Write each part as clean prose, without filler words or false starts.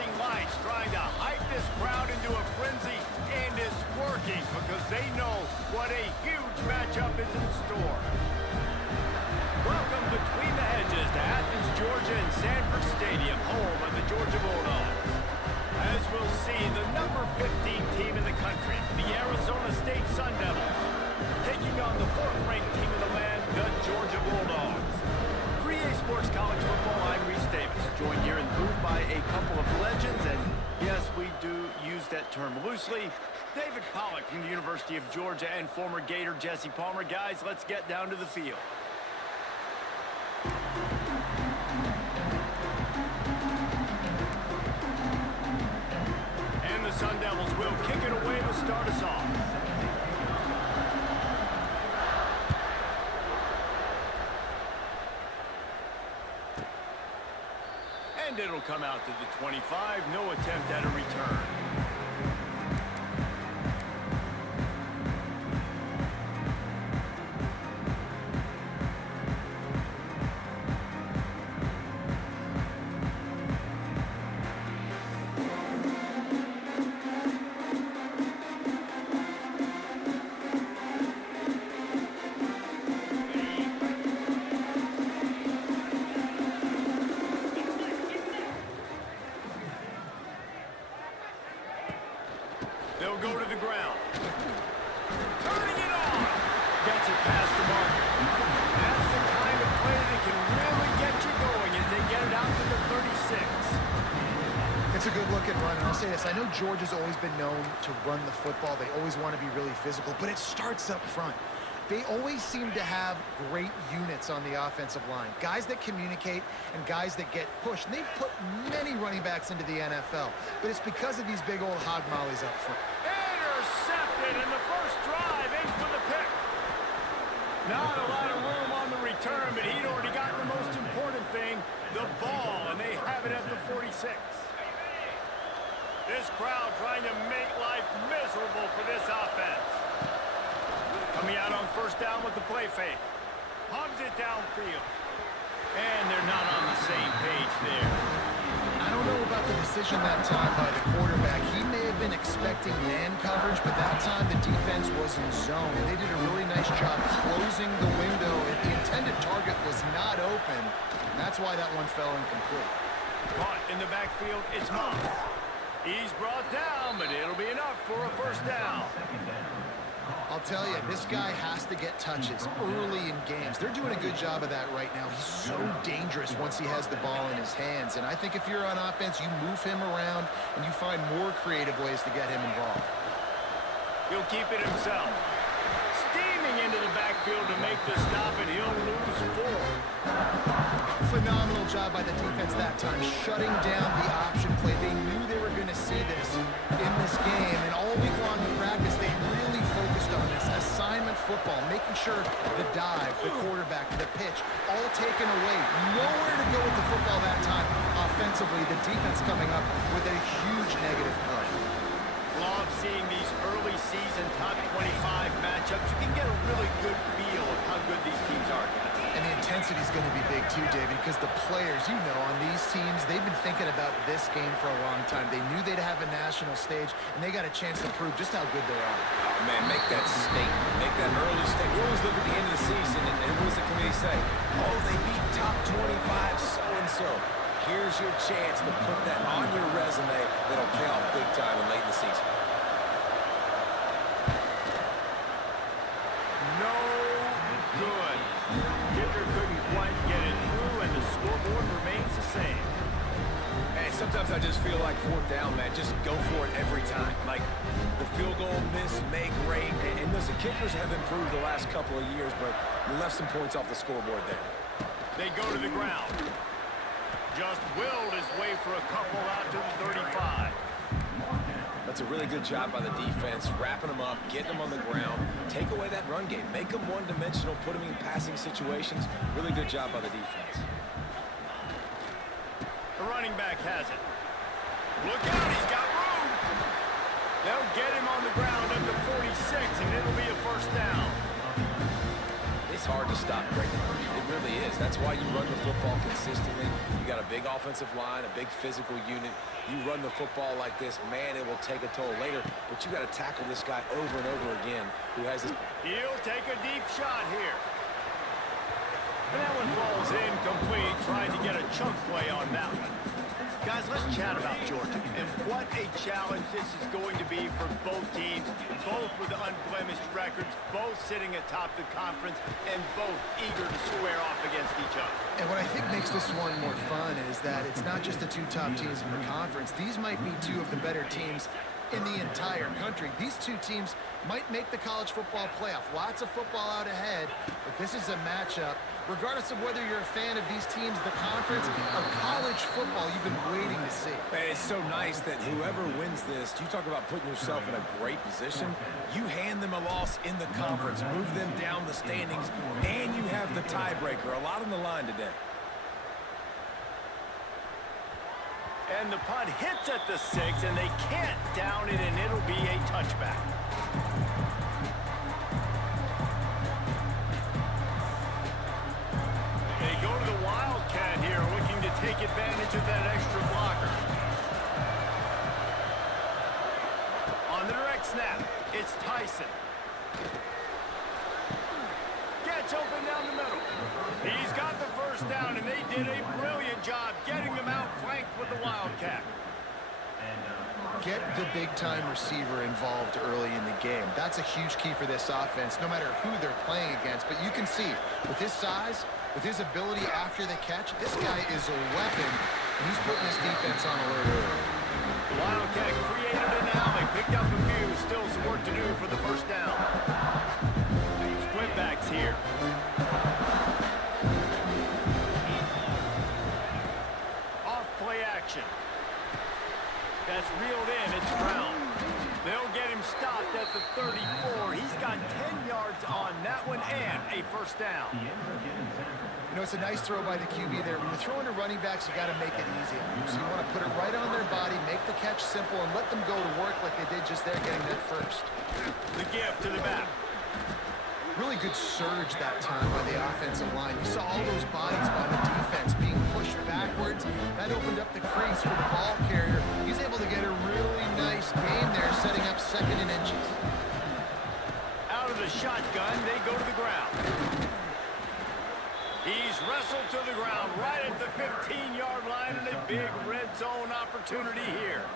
flashing lights trying to hype this crowd into a frenzy, and it's working because they know what a huge matchup is in store. Welcome between the hedges to Athens, Georgia and Sanford Stadium, home of the Georgia Bulldogs. As we'll see, the number 15 team in the country, the Arizona State Sun Devils, taking on the 4th-ranked team in the land, the Georgia Bulldogs. For EA Sports College Football, I'm Reese Davis, joined here in the booth by a couple of legends, and yes, we do use that term loosely. David Pollack from the University of Georgia and former Gator Jesse Palmer. Guys, let's get down to the field. And the Sun Devils will kick it away to start us off. And it'll come out to the 25. No attempt at a return. They'll go to the ground. Turning it on. Gets it past the marker. That's the kind of play that can really get you going as they get it out to the 36. It's a good-looking run, and I'll say this. I know Georgia's always been known to run the football. They always want to be really physical, but it starts up front. They always seem to have great units on the offensive line. Guys that communicate and guys that get pushed. And they've put many running backs into the NFL, but it's because of these big old hog mollies up front. Intercepted in the first drive, aims for the pick. Not a lot of room on the return, but he'd already gotten the most important thing, the ball, and they have it at the 46. This crowd trying to make life miserable for this offense. Coming out on first down with the play fake. Hogs it downfield. And they're not on the same page there. I don't know about the decision that time by the quarterback. He may have been expecting man coverage, but that time the defense was in zone. And they did a really nice job closing the window. The intended target was not open. And that's why that one fell incomplete. Caught in the backfield, it's Moss. He's brought down, but it'll be enough for a first down. I'll tell you, this guy has to get touches early in games. They're doing a good job of that right now. He's so dangerous once he has the ball in his hands. And I think if you're on offense, you move him around and you find more creative ways to get him involved. He'll keep it himself. Steaming into the backfield to make the stop, and he'll lose 4. Phenomenal job by the defense that time, shutting down the option play. They knew they were going to see this in this game, and all week long in practice, they really focused on this assignment football, making sure the dive, the quarterback, the pitch, all taken away. Nowhere to go with the football that time. Offensively, the defense coming up with a huge negative play. Love seeing these early season top 25 matchups. You can get a really good feel of how good these teams are. And the intensity is going to be big too, David, because the players, you know, on these teams, they've been thinking about this game for a long time. They knew they'd have a national stage, and they got a chance to prove just how good they are. Oh, man, make that statement. Make that early statement. We always look at the end of the season, and what does the committee say? Oh, they beat top 25 so-and-so. Here's your chance to put that on your resume that'll pay off big time and late in the season. No good. Kicker couldn't quite get it through, and the scoreboard remains the same. Hey, sometimes I just feel like 4th down, man. Just go for it every time. Like the field goal miss, make rate. And listen, kickers have improved the last couple of years, but you left some points off the scoreboard there. They go to the ground. Just willed his way for a couple out to the 35. That's a really good job by the defense, wrapping them up, getting them on the ground, take away that run game, make them one-dimensional, put them in passing situations. Really good job by the defense. The running back has it. Look out, he's got room. They'll get him on the ground at the 46, and it'll be a first down. It's hard to stop Greg Murray. It really is. That's why you run the football consistently. You got a big offensive line, a big physical unit. You run the football like this, man, it will take a toll later. But you got to tackle this guy over and over again who has this. He'll take a deep shot here. And that one falls incomplete, trying to get a chunk play on that one. Guys, let's chat about Georgia and what a challenge this is going to be for both teams, both with unblemished records, both sitting atop the conference, and both eager to square off against each other. And what I think makes this one more fun is that it's not just the two top teams in the conference. These might be two of the better teams in the entire country. These two teams might make the college football playoff. Lots of football out ahead, but this is a matchup, regardless of whether you're a fan of these teams, the conference, or college football you've been waiting to see. Man, it's so nice that whoever wins this, you talk about putting yourself in a great position. You hand them a loss in the conference, move them down the standings, and you have the tiebreaker. A lot on the line today. And the punt hits at the 6, and they can't down it, and it'll be a touchback. They go to the Wildcat here, looking to take advantage of that extra blocker. On the direct snap, it's Tyson. Gets open down the middle. He's got the first down, and they did a brilliant job getting them out flanked with the Wildcat. Get the big-time receiver involved early in the game. That's a huge key for this offense, no matter who they're playing against. But you can see, with his size, with his ability after the catch, this guy is a weapon, and he's putting his defense on alert early. The Wildcat created an alley, picked up a few, still some work to do for the first down. Split backs here. Off play action. That's reeled in, it's Brown. They'll get him stopped at the 34. He's got 10 yards on that one and a first down. You know, it's a nice throw by the QB there. When you're throwing to running backs, you got to make it easy. So you want to put it right on their body, make the catch simple, and let them go to work like they did just there, getting that first. The give to the back. Really good surge that time by the offensive line. You saw all those bodies by the defense being pushed backwards. That opened up the crease for the ball carrier. He's able to get a really nice gain there, setting up 2nd and inches. Out of the shotgun, they go to the ground. He's wrestled to the ground right at the 15-yard line, and a big red zone opportunity here.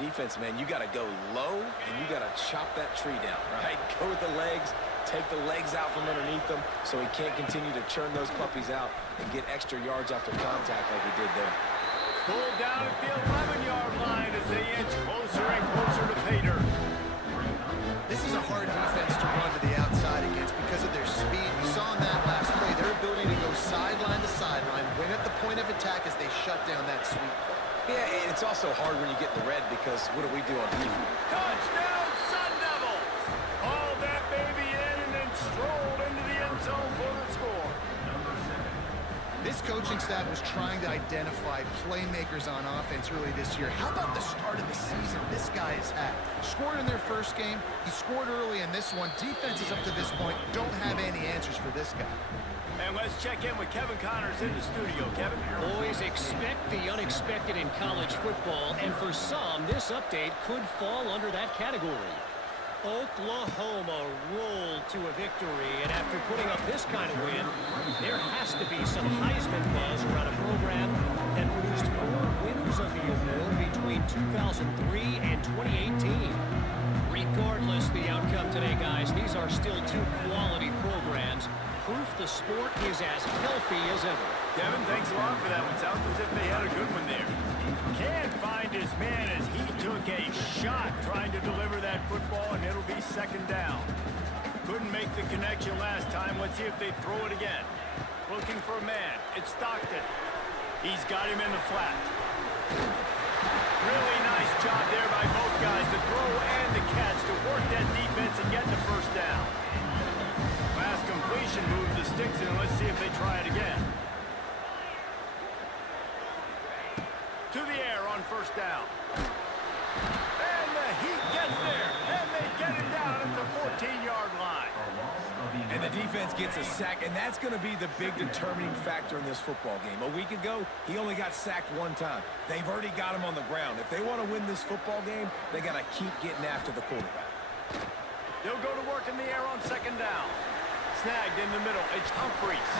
Defense, man, you got to go low, and you got to chop that tree down, right? Go with the legs, take the legs out from underneath them so he can't continue to churn those puppies out and get extra yards after contact like he did there. Pulled down at the 11-yard line as they inch closer and closer to pay dirt. This is a hard defense to run to the outside against because of their speed. You saw in that last play their ability to go sideline to sideline, win at the point of attack as they shut down that sweep play. Yeah, and it's also hard when you get the red because what do we do on defense? Touchdown, Sun Devils! Hauled that baby in and then strolled into the end zone for the score. This coaching staff was trying to identify playmakers on offense early this year. How about the start of the season this guy has had? Scored in their first game. He scored early in this one. Defenses up to this point don't have any answers for this guy. And let's check in with Kevin Connors in the studio. Kevin? Boys, expect the unexpected in college football, and for some, this update could fall under that category. Oklahoma rolled to a victory, and after putting up this kind of win, there has to be some Heisman buzz around a program that produced 4 winners of the award between 2003 and 2018. Regardless the outcome today, guys, these are still 2 quality programs. Proof the sport is as healthy as ever. Kevin, thanks a lot for that one. Sounds as if they had a good one there. Can't find his man as he took a shot trying to deliver that football, and it'll be 2nd down. Couldn't make the connection last time. Let's see if they throw it again. Looking for a man. It's Stockton. He's got him in the flat. Really nice job there by both guys, the throw and the catch, to work that defense and get the first down. Last completion moved the sticks in. Let's see if they try it again. To the air on 1st down. And the Heat gets there, and they get it down at the 14-yard line. And the defense gets a sack, and that's going to be the big determining factor in this football game. A week ago, he only got sacked one time. They've already got him on the ground. If they want to win this football game, they got to keep getting after the quarterback. They'll go to work in the air on second down. Snagged in the middle. It's Humphries.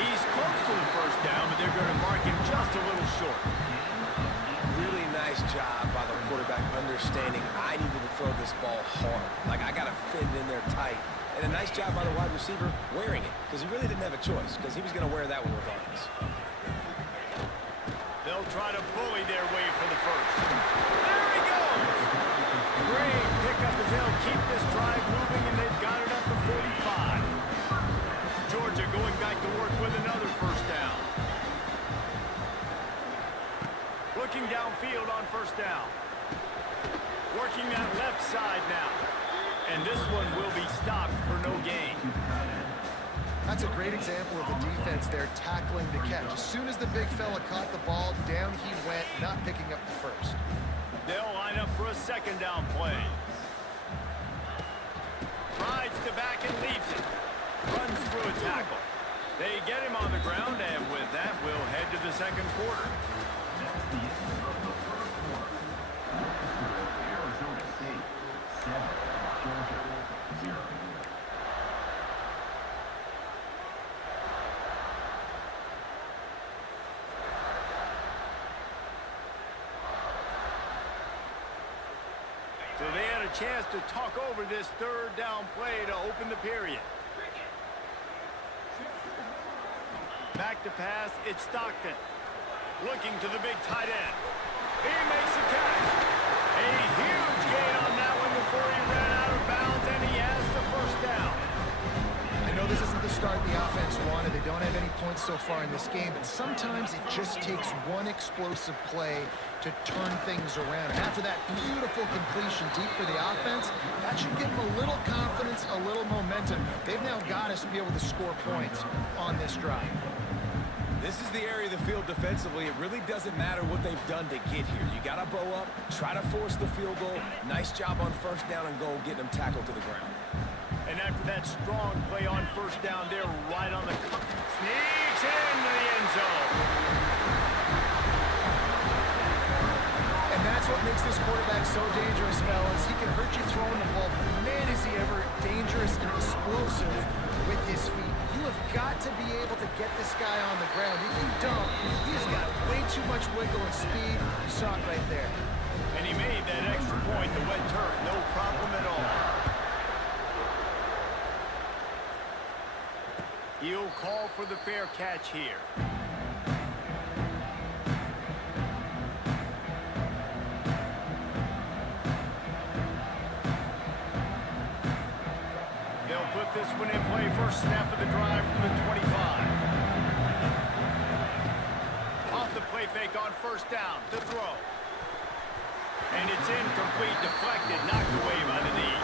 He's close to the first down, but they're going to mark him just a little short. Really nice job by the quarterback understanding I needed to throw this ball hard. Like, I got to fit it in there tight. And a nice job by the wide receiver wearing it, because he really didn't have a choice, because he was going to wear that one regardless. They'll try to bully their way for the first. There he goes! Great pickup as they'll keep this drive moving, and they've got it up to 45. Georgia going back to work with another first down. Looking downfield on first down. Working that left side now. And this one will be stopped for no gain. That's a great example of the defense there tackling the catch. As soon as the big fella caught the ball, down he went, not picking up the first. They'll line up for a second down play. Rides to back and leaves it. Runs through a tackle. They get him on the ground, and with that, we'll head to the second quarter. So they had a chance to talk over this third down play to open the period. Back to pass, it's Stockton. Looking to the big tight end. He makes the catch. A huge gain on that one before he ran out of bounds, and he has the first down. I know this isn't the start the offense wanted. They don't have any points so far in this game, but sometimes it just takes one explosive play to turn things around. And after that beautiful completion deep for the offense, that should give them a little confidence, a little momentum. They've now got us to be able to score points on this drive. This is the area of the field defensively. It really doesn't matter what they've done to get here. You got to bow up, try to force the field goal. Nice job on first down and goal, getting them tackled to the ground. And after that strong play on first down, they're right on the cut. Sneaks into the end zone. And that's what makes this quarterback so dangerous, fellas. He can hurt you throwing the ball, but man, is he ever dangerous and explosive with his feet. You have got to be able to get this guy on the ground. If you don't, he's got way too much wiggle and speed. You saw it right there. And he made that extra point, the wet turf, no problem at all. He'll call for the fair catch here. They'll put this one in play. First snap of the drive from the 25. Off the play fake on first down to throw. And it's incomplete, deflected, knocked away by the knee.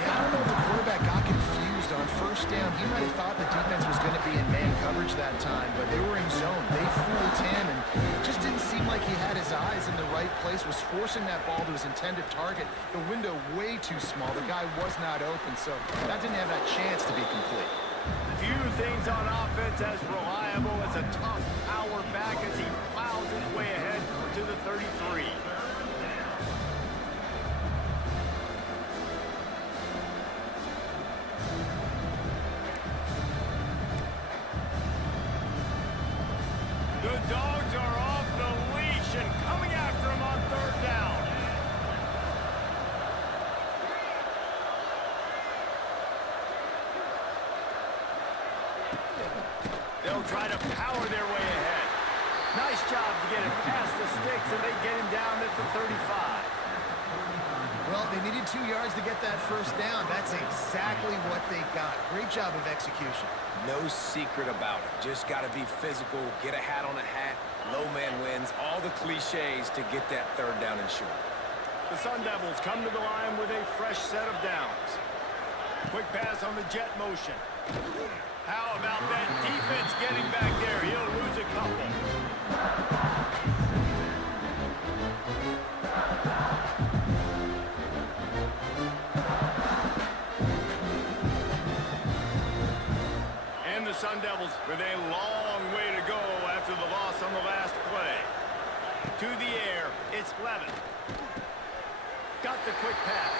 Yeah, I don't know if the quarterback got confused on first down. He might have thought the defense was going to be in man coverage that time, but they were in zone. They fooled him, and it just didn't seem like he had his eyes in the right place, was forcing that ball to his intended target. The window way too small. The guy was not open, so that didn't have that chance to be complete. Few things on offense as reliable as a tough power back as he plows his way ahead to the 33. The Dogs are off the leash and coming after him on third down. They'll try to power their way ahead. Nice job to get him past the sticks, and they get him down at the 35. Well, they needed 2 yards to get that first down. That's exactly what they got. Great job of execution. No secret about it. Just got to be physical, get a hat on a hat, low man wins, all the cliches to get that third down and short. The Sun Devils come to the line with a fresh set of downs. Quick pass on the jet motion. How about that defense getting back there? He'll lose a couple. Sun Devils with a long way to go after the loss on the last play. To the air, it's Levin. Got the quick pass.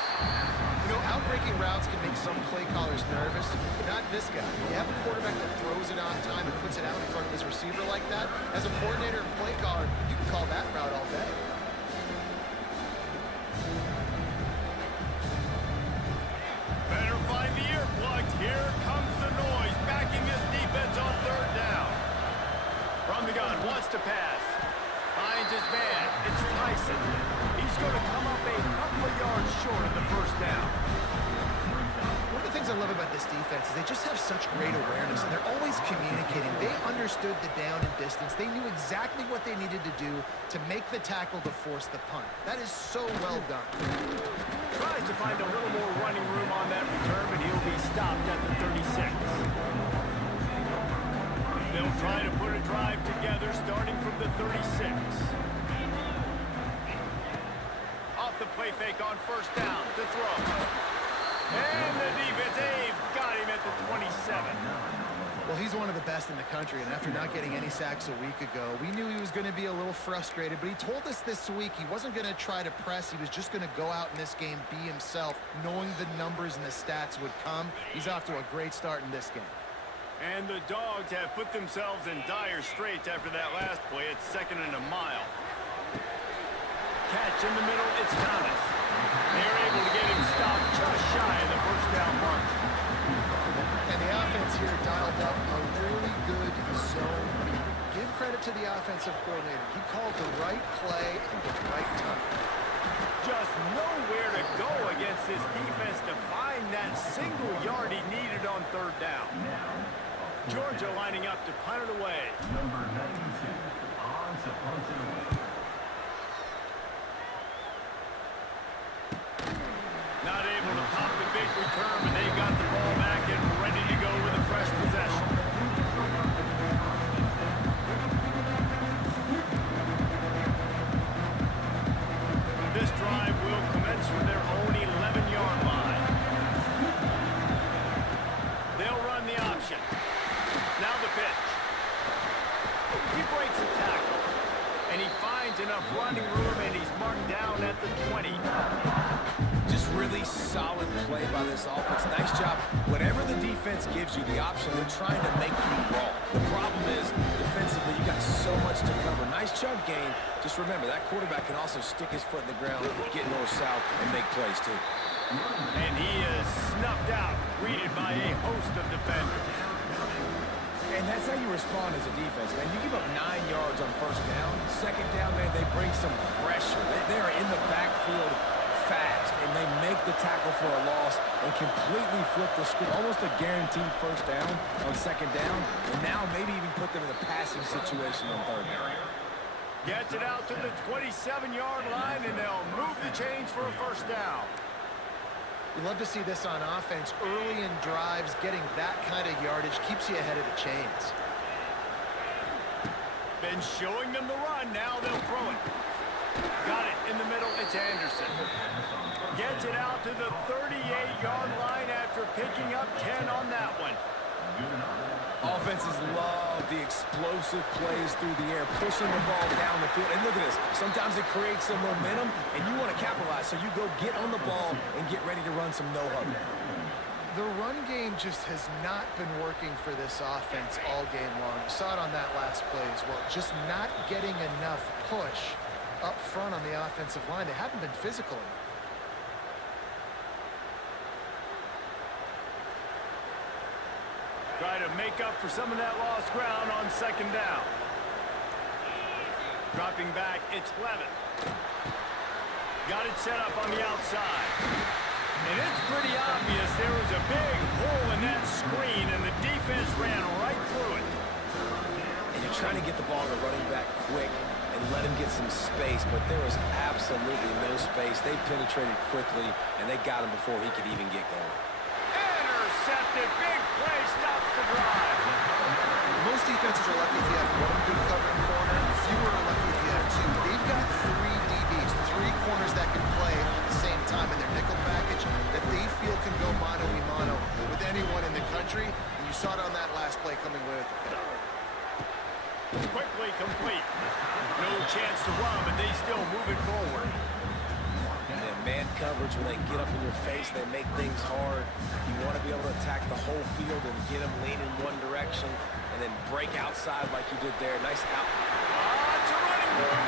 You know, outbreaking routes can make some play callers nervous, but not this guy. You have a quarterback that throws it on time and puts it out in front of his receiver like that. As a coordinator and play caller, you can call that route all day. Better find the earplugs. Here comes the noise, backing this defense on third down. From the gun, wants to pass. Finds his man. It's Tyson. He's going to come up a couple of yards short of the first down. One of the things I love about this defense is they just have such great awareness, and they're always communicating. They understood the down and distance. They knew exactly what they needed to do to make the tackle to force the punt. That is so well done. Tries to find a little more running room on that return, but he'll be stopped at the 36. They'll try to put a drive together starting from the 36. Off the play fake on first down to throw. And the defense, they've got him at the 27. Well, he's one of the best in the country, and after not getting any sacks a week ago, we knew he was going to be a little frustrated, but he told us this week he wasn't going to try to press. He was just going to go out in this game, be himself, knowing the numbers and the stats would come. He's off to a great start in this game. And the Dogs have put themselves in dire straits after that last play. It's 2nd and a mile. Catch in the middle, it's Thomas. They're able to get him stopped just shy of the first down mark. And the offense here dialed up a really good zone read. Give credit to the offensive coordinator. He called the right play at the right time. Just nowhere to go against this defense to find that single yard he needed on third down. Georgia lining up to punt it away. Number 92 on to punt it away. Not able to pop the big return, but they got the ball back and ready to go with a fresh possession. This drive will commence from their own 11-yard line. They'll run the option. Now the pitch. He breaks the tackle, and he finds enough running room, and he's marked down at the 20. Just really solid play by this offense. Nice job. Whatever the defense gives you the option, they're trying to make you roll. The problem is, defensively, you got so much to cover. Nice chunk gain. Just remember, that quarterback can also stick his foot in the ground, get north-south, and make plays, too. And he is snuffed out, greeted by a host of defenders. And that's how you respond as a defense, man. You give up 9 yards on first down. Second down, man, they bring some pressure. They are in the backfield fast, and they make the tackle for a loss and completely flip the script. Almost a guaranteed first down on second down, and now maybe even put them in a passing situation on third down. Gets it out to the 27-yard line, and they'll move the chains for a first down. We love to see this on offense. Early in drives, getting that kind of yardage keeps you ahead of the chains. Been showing them the run. Now they'll throw it. Got it in the middle. It's Anderson. Gets it out to the 38-yard line after picking up 10 on that one. Offenses love the explosive plays through the air, pushing the ball down the field. And look at this. Sometimes it creates some momentum, and you want to capitalize. So you go get on the ball and get ready to run some no-huddle. The run game just has not been working for this offense all game long. You saw it on that last play as well. Just not getting enough push up front on the offensive line. They haven't been physical enough. Try to make up for some of that lost ground on second down. Dropping back, it's Levin. Got it set up on the outside. And it's pretty obvious there was a big hole in that screen, and the defense ran right through it. And you're trying to get the ball to running back quick and let him get some space, but there was absolutely no space. They penetrated quickly, and they got him before he could even get going. Intercepted, big play, stops the drive. Most defenses are lucky if you have one good covering corner. Fewer are lucky if you have two. They've got 3 DBs, 3 corners that can play at the same time in their nickel package that they feel can go mano-a-mano with anyone in the country. And you saw it on that last play coming Quickly complete. No chance to run, but they still move it forward. And man coverage, when they get up in your face, they make things hard. You want to be able to attack the whole field and get them leaning one direction and then break outside like you did there. Nice out. It's a running room.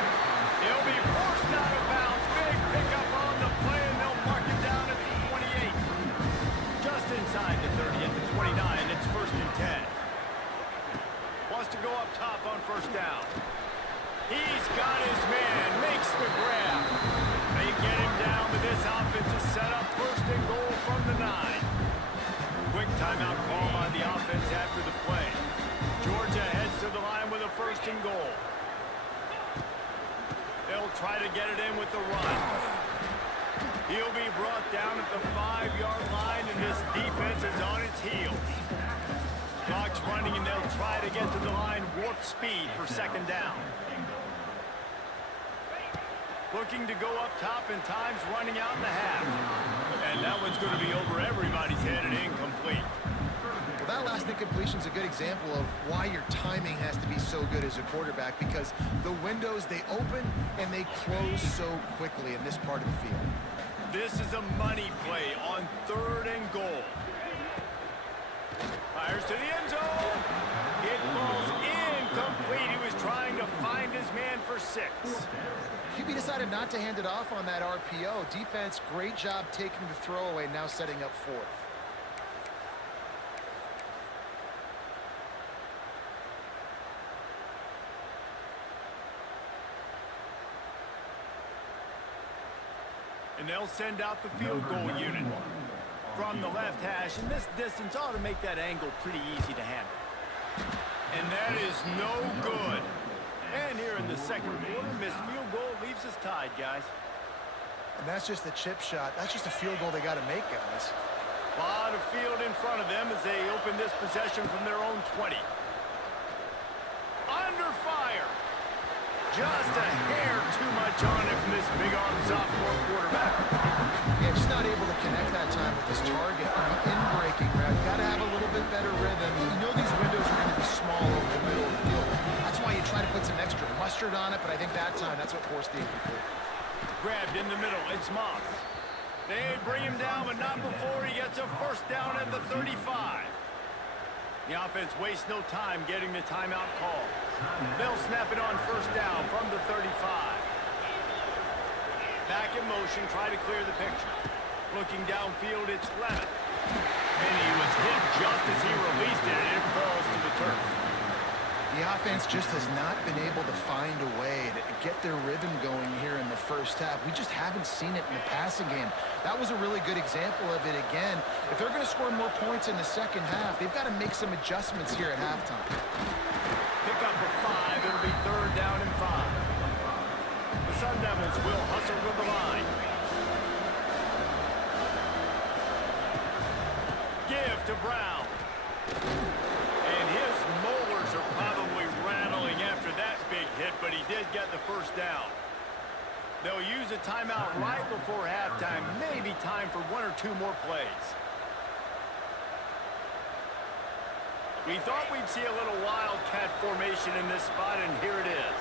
He'll be forced out of bounds. Big pickup on the play, and they'll mark him down at the 28. Just inside the 30 at the 29. It's 1st and 10. Wants to go up top on 1st down. He's got his man. Makes the grab. They get him down with this offensive setup. 1st and goal from the 9. Quick timeout call on the offense after the play. Georgia heads to the line with a 1st and goal. They'll try to get it in with the run. He'll be brought down at the 5-yard line, and this defense is on its heels. Clock's running, and they'll try to get to the line warp speed for 2nd down. Looking to go up top, and time's running out in the half. And that one's going to be over everybody's head and incomplete. Well, that last incompletion is a good example of why your timing has to be so good as a quarterback, because the windows, they open and they close so quickly in this part of the field. This is a money play on 3rd and goal. Fires to the end zone. It falls incomplete. He was trying to find his man for 6. QB decided not to hand it off on that RPO. Defense, great job taking the throwaway, now setting up 4th. And they'll send out the field goal unit from the left hash. And this distance ought to make that angle pretty easy to handle. And that is no good. And here in the 2nd quarter, missed field goal leaves us tied, guys. And that's just a chip shot. That's just a field goal they got to make, guys. A lot of field in front of them as they open this possession from their own 20. Under fire. Just a hair too much on it from this big-arm sophomore quarterback. Yeah, just not able to connect that time with his target on the in-breaking route. Got to have a little bit better rhythm. You know these windows are going to be small over the middle of the field. That's why you try to put some extra mustard on it, but I think that time, that's what forced the incomplete. Grabbed in the middle. It's Moss. They bring him down, but not before he gets a 1st down at the 35. The offense wastes no time getting the timeout call. They'll snap it on 1st down from the 35. Back in motion, try to clear the picture. Looking downfield, it's Lemon. And he was hit just as he released it, and it falls to the turf. The offense just has not been able to find a way to get their rhythm going here in the 1st half. We just haven't seen it in the passing game. That was a really good example of it again. If they're going to score more points in the 2nd half, they've got to make some adjustments here at halftime. Pick up a 5. It'll be 3rd down and 5. The Sun Devils will hustle to the line. Give to Brown. And his molars are probably rattling after that big hit, but he did get the 1st down. They'll use a timeout right before halftime. Maybe time for 1 or 2 more plays. We thought we'd see a little wildcat formation in this spot, and here it is.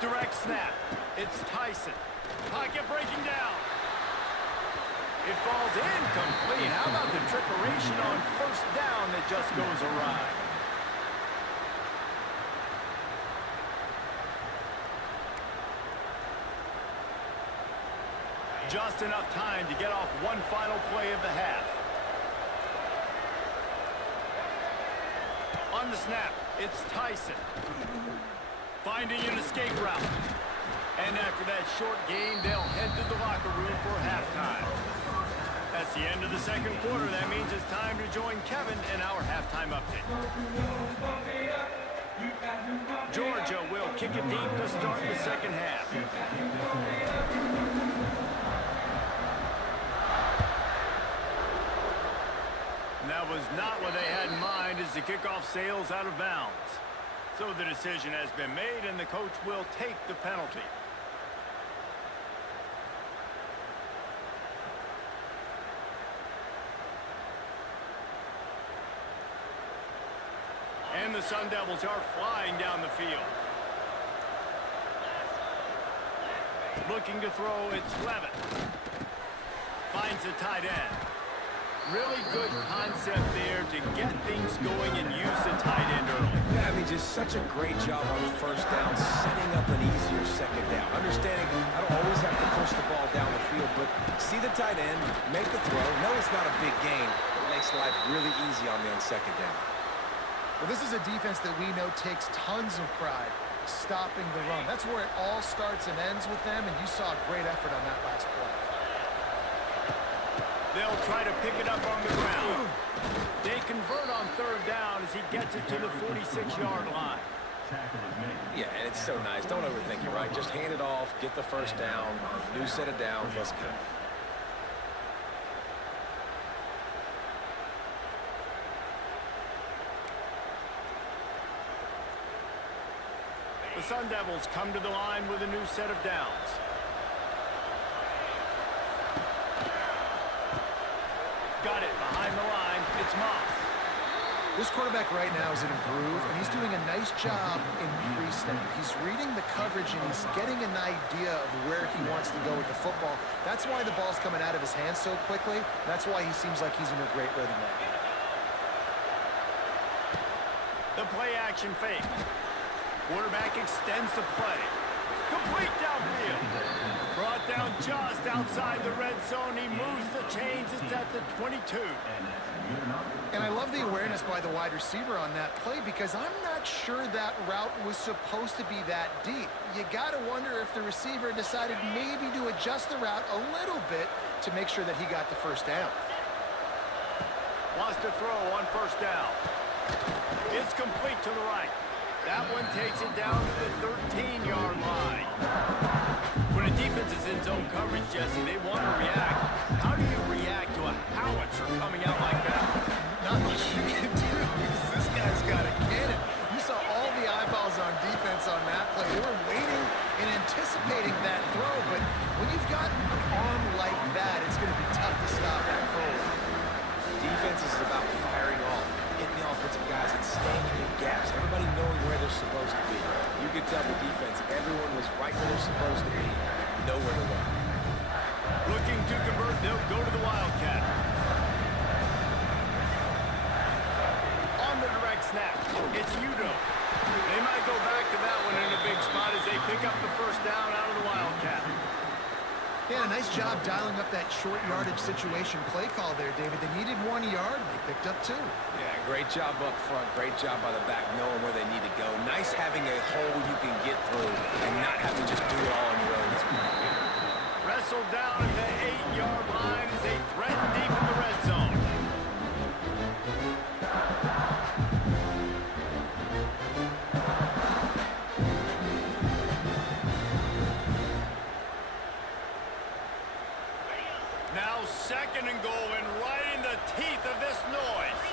Direct snap. It's Tyson. Pocket breaking down. It falls incomplete. How about the trickeration on 1st down that just goes awry? Just enough time to get off one final play of the half. On the snap, it's Tyson. Finding an escape route. And after that short game, they'll head to the locker room for halftime. That's the end of the 2nd quarter. That means it's time to join Kevin in our halftime update. Georgia will kick it deep to start the 2nd half. And that was not what they had in mind as the kickoff sails out of bounds. So the decision has been made, and the coach will take the penalty. the Sun Devils are flying down the field. Looking to throw, it's Levitt. Finds the tight end. Really good concept there to get things going and use the tight end early. Yeah, I mean, just such a great job on the first down, setting up an easier second down. Understanding I don't always have to push the ball down the field, but see the tight end, make the throw. No, it's not a big gain. It makes life really easy on me on second down. Well, this is a defense that we know takes tons of pride stopping the run. That's where it all starts and ends with them, and you saw a great effort on that last play. They'll try to pick it up on the ground. They convert on third down as he gets it to the 46-yard line. Tackle is made. Yeah, and it's so nice. Don't overthink it, right? Just hand it off, get the first down, new set of downs, let's go. The Sun Devils come to the line with a new set of downs. Got it behind the line. It's Moss. This quarterback right now is in a groove, and he's doing a nice job in pre-snap. He's reading the coverage, and he's getting an idea of where he wants to go with the football. That's why the ball's coming out of his hands so quickly. That's why he seems like he's in a great rhythm right now. The play action fake. Quarterback extends the play. Complete downfield. Brought down just outside the red zone. He moves the chains. It's at the 22. And I love the awareness by the wide receiver on that play because I'm not sure that route was supposed to be that deep. You got to wonder if the receiver decided maybe to adjust the route a little bit to make sure that he got the first down. Wants to throw on first down. It's complete to the right. That one takes it down to the 13-yard line. When a defense is in zone coverage, Jesse, they want to react. How do you react to a howitzer coming out like that? Not much you can do because this guy's got a cannon. You saw all the eyeballs on defense on that play. They were waiting and anticipating that throw, but when you've got an arm like that, it's going to be tough to stop that throw. Defense is about firing off, hitting the offensive guys and staying in your gaps. Everybody knowing where they're supposed to be. You could tell the defense, everyone was right where they're supposed to be, nowhere to run. Looking to convert, they'll go to the Wildcat. On the direct snap, it's Udo. They might go back to that one in a big spot as they pick up the first down out of the Wildcat. Yeah, a nice job dialing up that short yardage situation play call there, David. They needed 1 yard, and they picked up 2. Yeah, great job up front. Great job by the back, knowing where they need to go. Nice having a hole you can get through and not have to just do it all on your own. Wrestled down at the 8-yard line as they threaten deep in the red zone. Now second and goal and right in the teeth of this noise.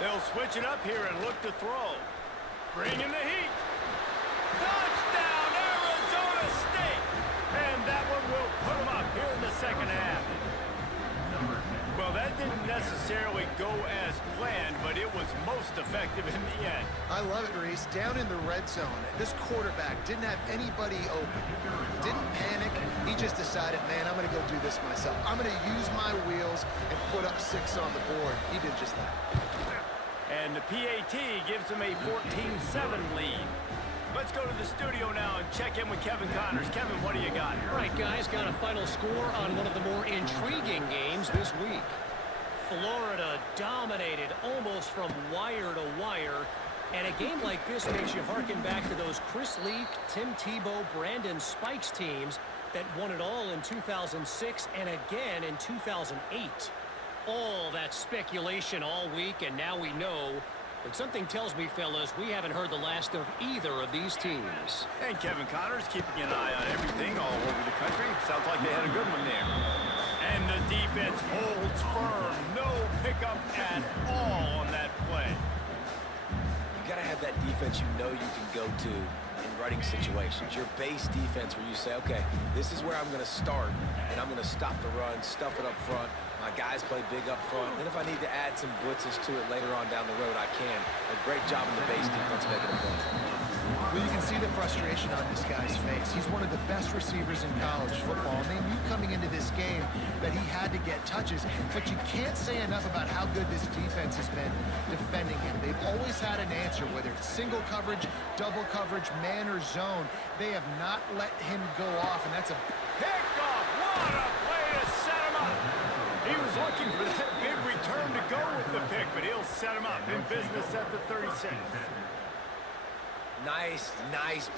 They'll switch it up here and look to throw. Bring in the heat. Touchdown, Arizona State. And that one will put them up here in the second half. Well, that didn't necessarily go as planned, but it was most effective in the end. I love it, Reese. Down in the red zone, this quarterback didn't have anybody open. Didn't panic. He just decided, man, I'm going to go do this myself. I'm going to use my wheels and put up 6 on the board. He did just that. And the PAT gives them a 14-7 lead. Let's go to the studio now and check in with Kevin Connors. Kevin, what do you got? All right, guys, got a final score on one of the more intriguing games this week. Florida dominated almost from wire to wire. And a game like this makes you harken back to those Chris Leak, Tim Tebow, Brandon Spikes teams that won it all in 2006 and again in 2008. All that speculation all week, and now we know. But something tells me, fellas, we haven't heard the last of either of these teams. And Kevin Connors keeping an eye on everything all over the country. Sounds like they had a good one there. And the defense holds firm. No pickup at all on that play. You got to have that defense you know you can go to in running situations. Your base defense where you say, okay, this is where I'm going to start, and I'm going to stop the run, stuff it up front. My guys play big up front. And if I need to add some blitzes to it later on down the road, I can. A great job in the base defense making a play. Well, you can see the frustration on this guy's face. He's one of the best receivers in college football, and they knew coming into this game that he had to get touches, but you can't say enough about how good this defense has been defending him. They've always had an answer, whether it's single coverage, double coverage, man or zone. They have not let him go off, and that's a Picked off. What a play to set him up. He was looking for that big return to go with the pick, but he'll set him up in business at the 36. Nice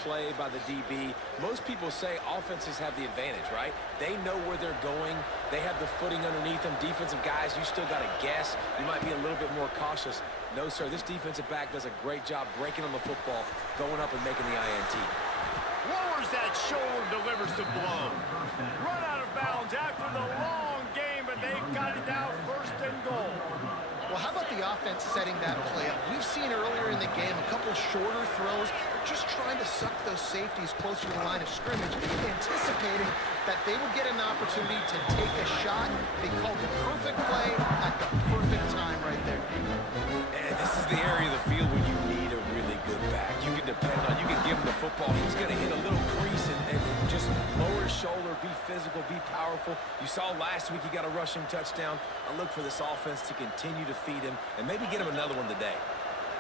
play by the DB. Most people say offenses have the advantage, right? They know where they're going. They have the footing underneath them. Defensive guys, you still got to guess. You might be a little bit more cautious. No, sir, this defensive back does a great job breaking on the football, going up and making the INT. Lowers that shoulder, delivers the blow. Run out of bounds after the long game, but they've got it now first and goal. Well, how about the offense setting that play up? We've seen earlier in the game a couple shorter throws. They're just trying to suck those safeties closer to the line of scrimmage, anticipating that they would get an opportunity to take a shot. They called the perfect play at the perfect time right there. And this is the area of the field where you need a really good back. You can depend on, you can give him the football. He's going to hit a little crease and just lower his shoulder, be physical, be powerful. You saw last week he got a rushing touchdown. I look for this offense to continue to feed him and maybe get him another one today.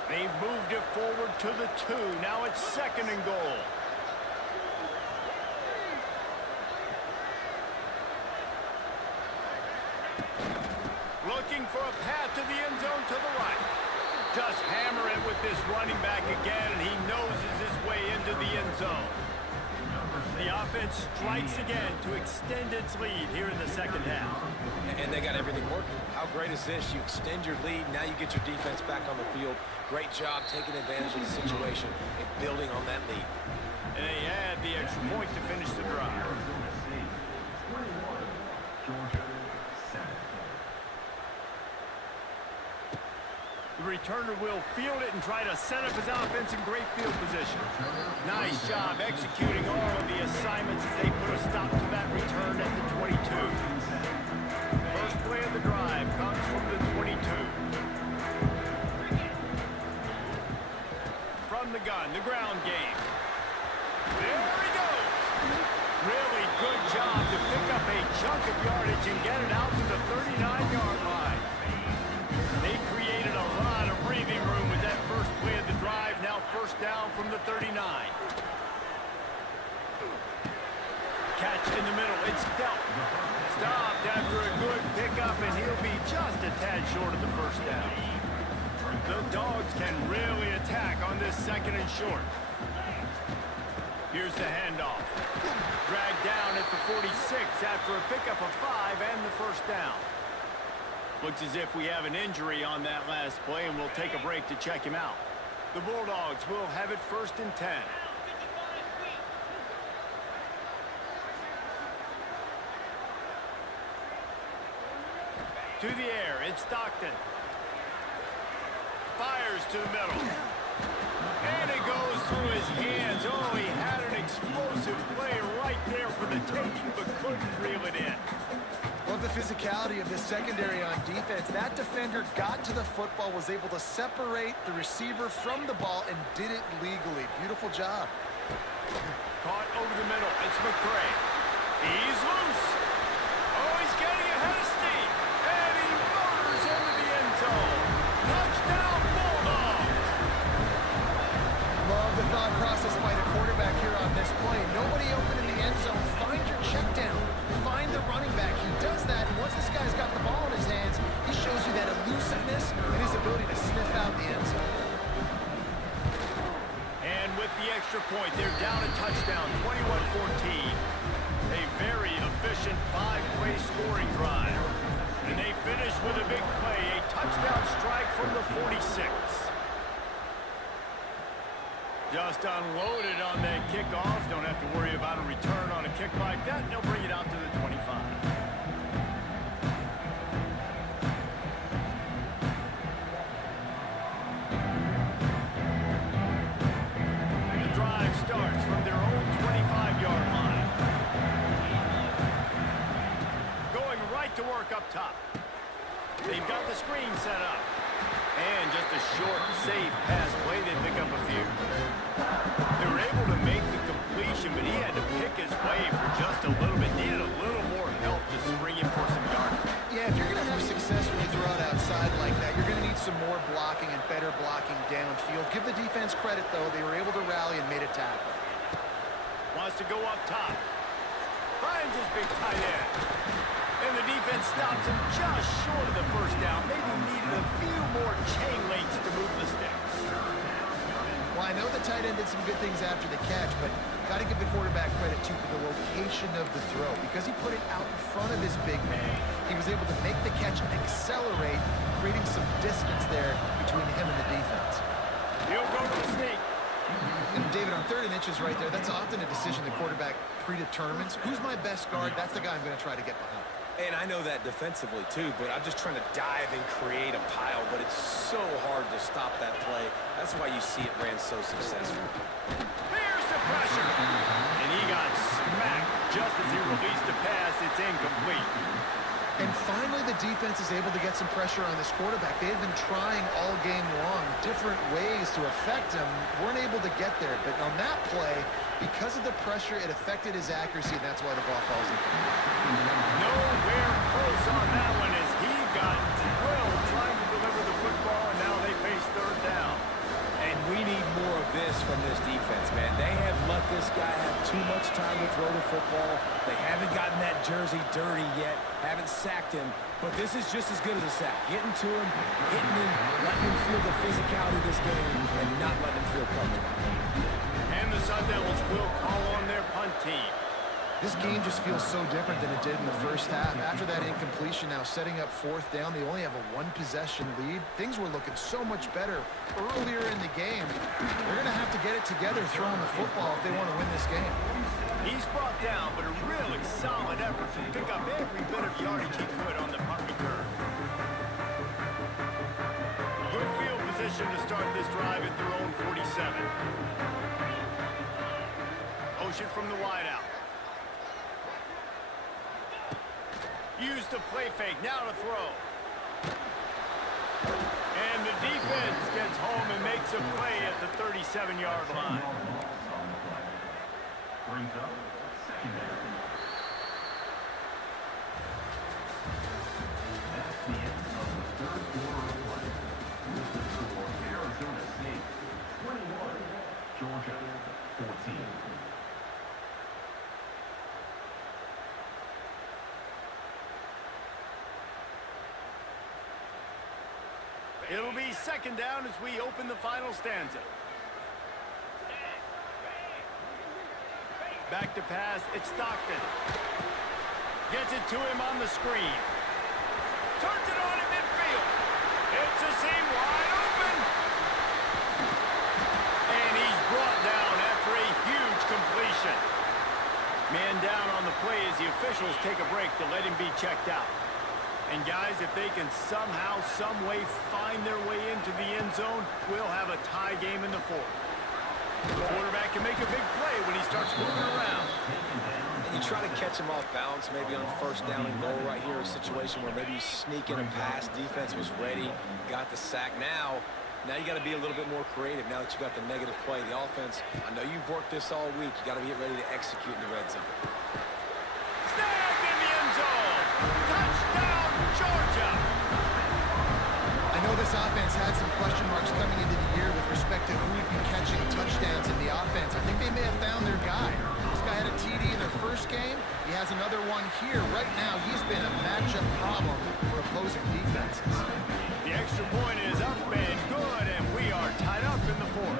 They've moved it forward to the 2. Now it's second and goal. Looking for a path to the end zone to the right. Just hammer it with this running back again, and he noses his way into the end zone. The offense strikes again to extend its lead here in the second half. And they got everything working. How great is this? You extend your lead, now you get your defense back on the field. Great job taking advantage of the situation and building on that lead. And they add the extra point to finish the drive. The returner will field it and try to set up his offense in great field position. Nice job executing all of the assignments as they put a stop to that return at the 22. First play of the drive comes from the 22. From the gun, the ground game. There he goes. Really good job to pick up a chunk of yardage and get it out to the 39-yard line. They created a lot of breathing room with that first play of the drive. Now first down from the 39. Catch in the middle. It's dealt. Stopped after a good pickup, and he'll be just a tad short of the first down. The Dogs can really attack on this second and short. Here's the handoff. Dragged down at the 46 after a pickup of 5 and the first down. Looks as if we have an injury on that last play, and we'll take a break to check him out. The Bulldogs will have it first and 10. To the air, it's Stockton. Fires to the middle. And it goes through his hands. Oh, he had an explosive play right there for the taking, but couldn't reel it in. Love the physicality of this secondary on defense. That defender got to the football, was able to separate the receiver from the ball, and did it legally. Beautiful job. Caught over the middle. It's McCray. He's loose. Oh, he's getting ahead of steam. And he motors into the end zone. Touchdown, Bulldogs. Love the thought process by the quarterback here on this play. Nobody open in the end zone. Find your check down. Find the running back. He does that, and once this guy's got the ball in his hands, he shows you that elusiveness and his ability to sniff out the end zone. And with the extra point, they're down a touchdown, 21-14. A very efficient 5-play scoring drive. And they finish with a big play, a touchdown strike from the 46. Just unloaded on that kickoff. Don't have to worry about a return on a kick like that. They'll bring it out to the 25. The drive starts up top. They've got the screen set up. And just a short, safe pass play. They pick up a few. They were able to make the completion, but he had to pick his way for just a little bit. Needed a little more help to spring him for some yardage. Yeah, if you're going to have success when you throw it outside like that, you're going to need some more blocking and better blocking downfield. Give the defense credit, though. They were able to rally and made a tackle. Wants to go up top. Finds his big tight end. And the defense stops him just short of the first down. Maybe needed a few more chain links to move the sticks. Well, I know the tight end did some good things after the catch, but got to give the quarterback credit, too, for the location of the throw. Because he put it out in front of his big man, he was able to make the catch and accelerate, creating some distance there between him and the defense. He'll go to the sneak. And David, on 3rd and inches right there, that's often a decision the quarterback predetermines. Who's my best guard? That's the guy I'm going to try to get behind. And I know that defensively, too, but I'm just trying to dive and create a pile, but it's so hard to stop that play. That's why you see it ran so successful. There's the pressure. And he got smacked just as he released the pass. It's incomplete. And finally, the defense is able to get some pressure on this quarterback. They've been trying all game long, different ways to affect him. Weren't able to get there. But on that play, because of the pressure, it affected his accuracy, and that's why the ball falls in. Nowhere close on that one as he got drilled trying to deliver the football, and now they face 3rd down. And we need more of this from this defense, man. They have let this guy have too much time to throw the football. They haven't gotten that jersey dirty yet, haven't sacked him. But this is just as good as a sack. Getting to him, hitting him, letting him feel the physicality of this game, and not letting him feel comfortable. And the Sun Devils will call on their punt team. This game just feels so different than it did in the first half. After that incompletion, now setting up 4th down, they only have a 1-possession lead. Things were looking so much better earlier in the game. They're going to have to get it together throwing the football if they want to win this game. He's brought down, but a really solid effort to pick up every bit of yardage he could on the punt return. Good field position to start this drive at their own 47. Motion from the wideout. Use the play fake, now to throw. And the defense gets home and makes a play at the 37-yard line. Brings up 2nd down. That's the end of the 3rd quarter of play. With the score, Arizona State 21, Georgia 14. It'll be 2nd down as we open the final stanza. Back to pass, it's Stockton. Gets it to him on the screen. Turns it on in midfield. It's a seam wide open. And he's brought down after a huge completion. Man down on the play as the officials take a break to let him be checked out. And guys, if they can somehow, some way find their way into the end zone, we'll have a tie game in the 4th. The quarterback can make a big play when he starts moving around. And you try to catch him off balance, maybe on 1st down and goal right here, a situation where maybe you sneak in a pass, defense was ready, got the sack. Now you got to be a little bit more creative now that you got the negative play. The offense, I know you've worked this all week. You got to get ready to execute in the red zone. Snagged in the end zone. Touchdown, Georgia. I know this offense had some question marks coming into the year with respect to who would be catching touchdowns in the offense. I think they may have found their guy. This guy had a TD in their first game. He has another one here. Right now, he's been a matchup problem for opposing defenses. The extra point is up and good, and we are tied up in the 4th.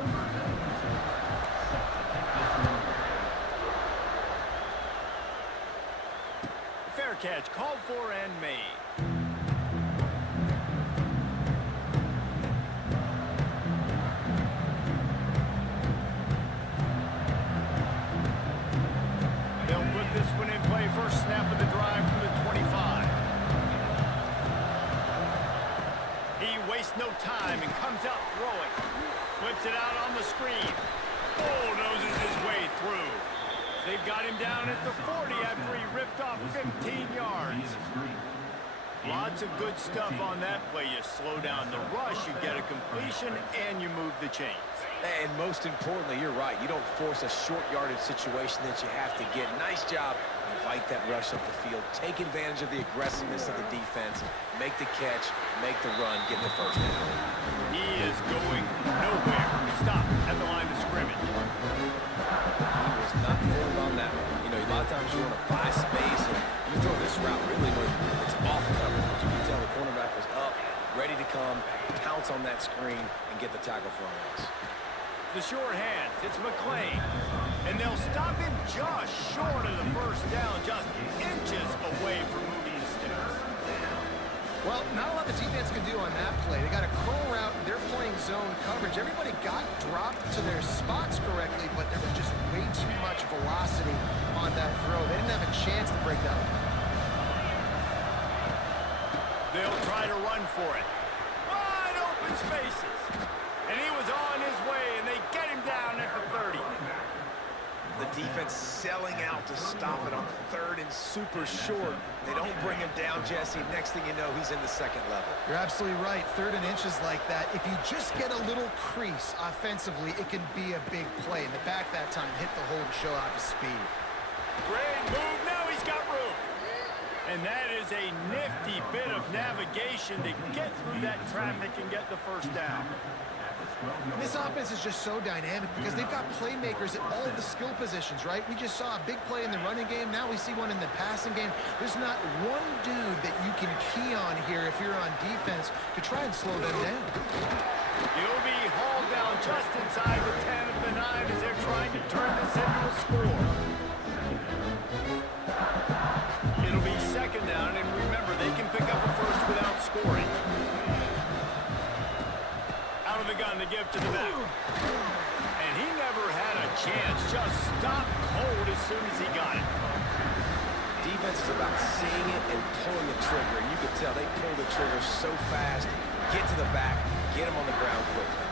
Fair catch called for and made. They'll put this one in play. First snap of the drive from the 25. He wastes no time and comes out throwing. Flips it out on the screen. Bulldozes his way through. They've got him down at the 40 after he ripped off 15 yards. Lots of good stuff on that play. You slow down the rush, you get a completion, and you move the chains. And most importantly, you're right. You don't force a short yardage situation that you have to get. Nice job. Invite that rush up the field. Take advantage of the aggressiveness of the defense. Make the catch. Make the run. Get the first down. He is going nowhere. Stop at the line of scrimmage. He was not fooled on that one. You know, a lot of times you want to buy space, and you throw this route really when it's off coverage. But you can tell the cornerback was up, ready to come, pounce on that screen, and get the tackle for a loss. The short hands, it's McClain. And they'll stop him just short of the first down, just inches away from moving the sticks. Well, not a lot the defense can do on that play. They got a curl route, and they're playing zone coverage. Everybody got dropped to their spots correctly, but there was just way too much velocity on that throw. They didn't have a chance to break that one. They'll try to run for it. Wide open spaces. And he was on his way, and they get him down at the 30. The defense selling out to stop it on third and super short. They don't bring him down, Jesse. Next thing you know, he's in the second level. You're absolutely right. Third and inches like that, if you just get a little crease offensively, it can be a big play. In the back that time, hit the hole to show off his speed. Great move. Now he's got room. And that is a nifty bit of navigation to get through that traffic and get the first down. This offense is just so dynamic because they've got playmakers at all of the skill positions, right? We just saw a big play in the running game. Now we see one in the passing game. There's not one dude that you can key on here if you're on defense to try and slow them down. He'll be hauled down just inside the 10 of the 9 as they're trying to turn this into a score. It'll be second down, and remember, they can pick up a first without scoring. Out of the gun to give to the back. And he never had a chance. Just stopped cold as soon as he got it. Defense is about seeing it and pulling the trigger. And you can tell they pull the trigger so fast. Get to the back. Get him on the ground quickly.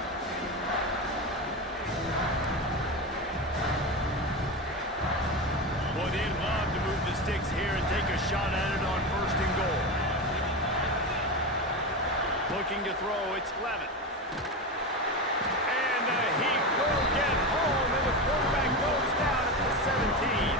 Boy, they'd love to move the sticks here and take a shot at it on first and goal. Looking to throw, it's Levitt. And he will get home, and the quarterback goes down at the 17.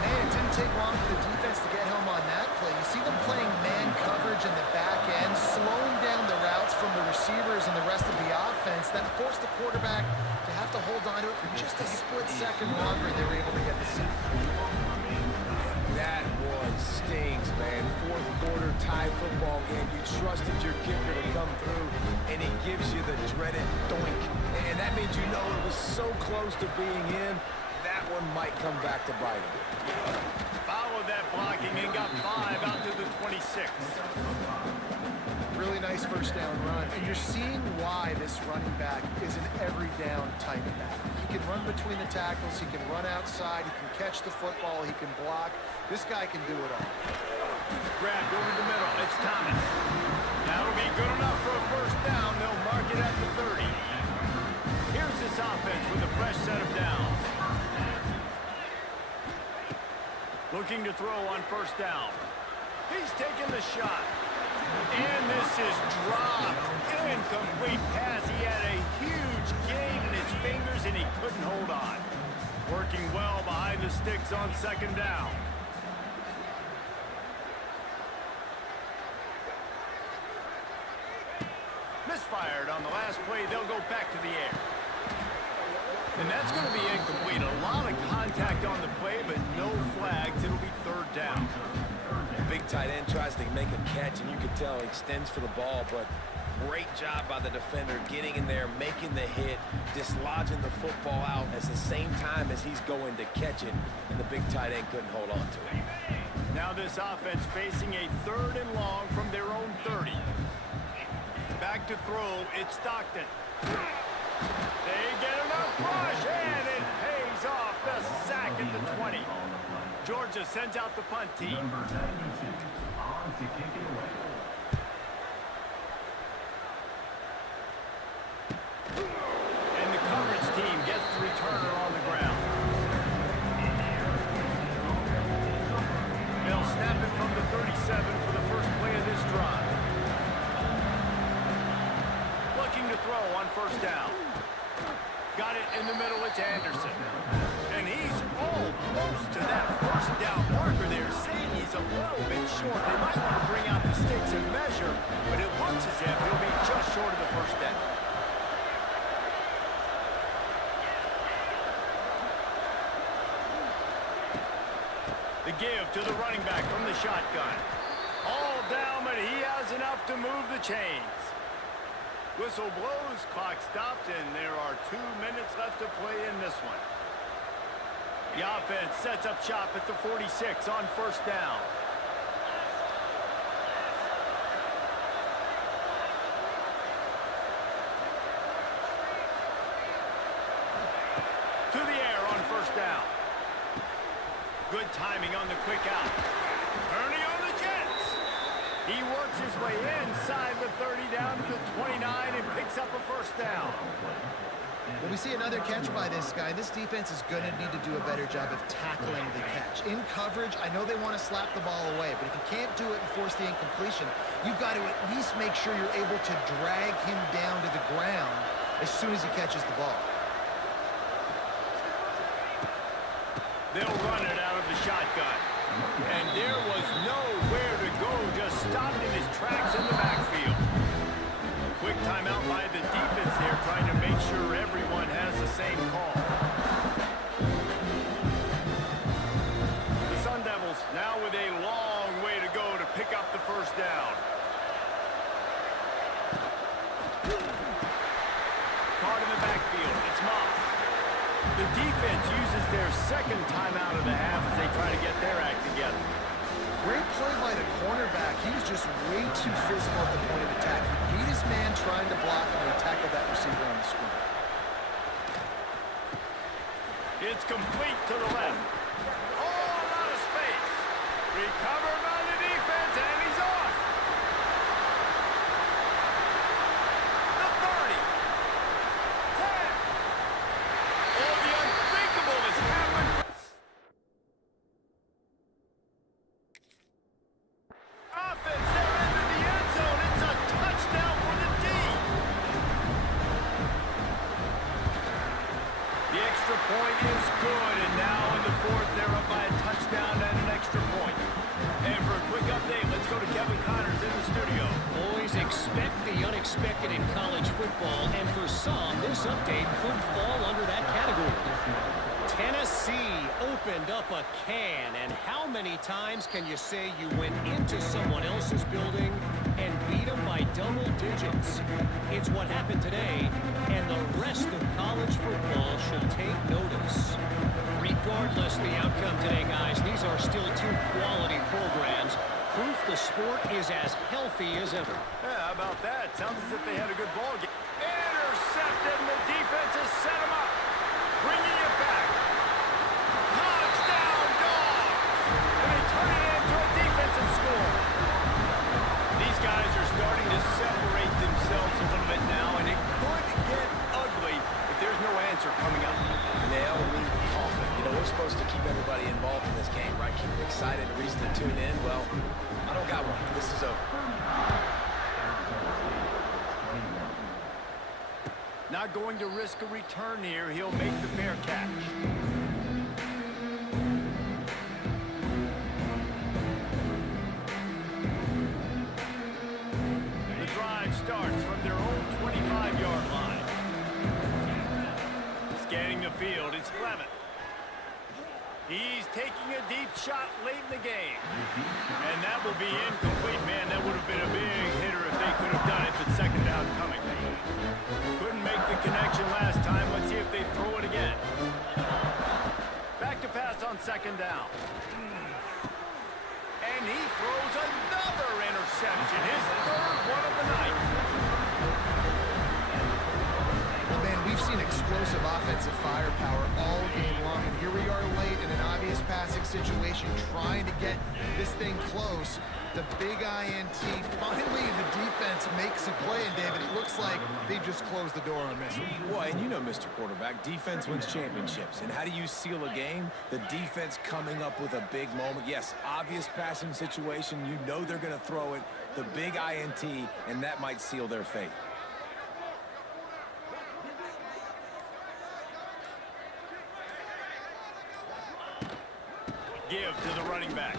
Man, it didn't take long for the defense to get home on that play. You see them playing man coverage in the back end, slowing down the routes from the receivers and the rest of the offense. That forced the quarterback to have to hold on to it for just a split second longer, and they were able to get the sack. That one stings, man. Fourth quarter tie football game. You trusted your kicker to come through, and he gives you the dreaded doink. And that means you know it was so close to being in, that one might come back to bite him. Followed that blocking and got 5 out to the 26. Really nice first down run, and you're seeing why this running back is an every down type back. He can run between the tackles, he can run outside, he can catch the football, he can block. This guy can do it all. Grabbed over the middle. It's Thomas. That'll be good enough for a first down. They'll mark it at the 30. Here's this offense with a fresh set of downs. Looking to throw on first down. He's taking the shot. And this is dropped. Incomplete pass. He had a huge gain in his fingers, and he couldn't hold on. Working well behind the sticks on second down. Misfired on the last play. They'll go back to the air. And that's going to be incomplete. A lot of contact on the play, but no flags. It'll be third down. Big tight end tries to make a catch, and you can tell he extends for the ball, but great job by the defender getting in there, making the hit, dislodging the football out at the same time as he's going to catch it, and the big tight end couldn't hold on to it. Now this offense facing a third and long from their own 30. Back to throw, it's Stockton. They get enough rush, and it pays off the sack at the 20. Georgia sends out the punt team. Number 92 on to kick it away. And the coverage team gets the returner on the ground. They'll snap it from the 37 for the first first down. Got it in the middle. It's Anderson. And he's almost to that first down marker there, saying he's a little bit short. They might want to bring out the sticks and measure, but it looks as if he'll be just short of the first down. The give to the running back from the shotgun. All down, but he has enough to move the chains. Whistle blows, clock stops, and there are 2 minutes left to play in this one. The offense sets up shop at the 46 on first down. To the air on first down. Good timing on the quick out. Turning on the Jets. He works his way inside the 30 down to the 29 and picks up a first down. When we see another catch by this guy, this defense is going to need to do a better job of tackling the catch. In coverage, I know they want to slap the ball away, but if you can't do it and force the incompletion, you've got to at least make sure you're able to drag him down to the ground as soon as he catches the ball. They'll run it out of the shotgun. And there was nowhere to go, just stopped in his tracks in the backfield. Quick timeout by the defense there, trying to make sure everyone has the same call. The Sun Devils now with a long way to go to pick up the first down. Caught in the backfield, it's Moss. The defense uses their second timeout of the half as they try to get their act together. Great play by the cornerback. He was just way too physical at the point of attack. He beat his man trying to block him and tackled that receiver on the screen. It's complete to the left. All out of space. Recovered by the defense, and he's off. The 30. 10. Oh, the unthinkable has happened. Offense, they're into the end zone. It's a touchdown for the D. The extra point is good, and now in the fourth, they're up by a touchdown and an extra point. And for a quick update, let's go to Kevin Connors in the studio. Always expect the unexpected in college football, and for some, this update could fall under that category. Tennessee opened up a can, and how many times can you say you went into someone else's building and beat them by double digits? It's what happened today, and the rest of college football should take notice. Regardless the outcome today, guys, these are still two quality programs. Proof the sport is as healthy as ever. Yeah, how about that? Sounds as if they had a good ball game. Intercepted, and the defense has set him up. Bringing it back. Touchdown, Dogs! And they turn it into a defensive score. These guys are starting to separate themselves a little bit now, and it could get ugly if there's no answer coming up. Nail me coffin. You know, we're supposed to keep everybody involved in this game, right? Keep them excited, a reason to tune in. Well, I don't got one. This is over. Not going to risk a return here. He'll make the fair catch. The drive starts from their own 25-yard line. Scanning the field, it's Clement. He's taking a deep shot late in the game. And that will be incomplete. Man, that would have been a big hitter if they could have done it, but second down coming. Couldn't make the connection last time. Let's see if they throw it again. Back to pass on second down. And he throws another interception. His third one of the night. Man, we've seen explosive offensive firepower all game long, and here we are late in an obvious passing situation trying to get this thing close. The big INT, finally the defense makes a play, and David, it looks like they just closed the door on this one. Well, and you know, Mr. Quarterback, defense wins championships. And how do you seal a game? The defense coming up with a big moment. Yes, obvious passing situation. You know they're going to throw it. The big INT, and that might seal their fate. give to the running back.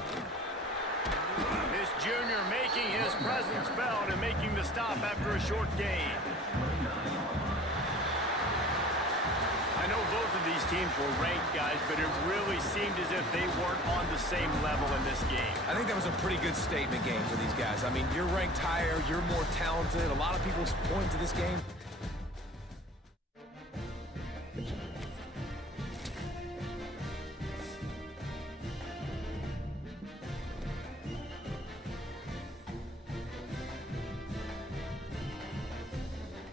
This junior making his presence felt and making the stop after a short gain. I know both of these teams were ranked, guys, but it really seemed as if they weren't on the same level in this game. I think that was a pretty good statement game for these guys. I mean, you're ranked higher, you're more talented. A lot of people point to this game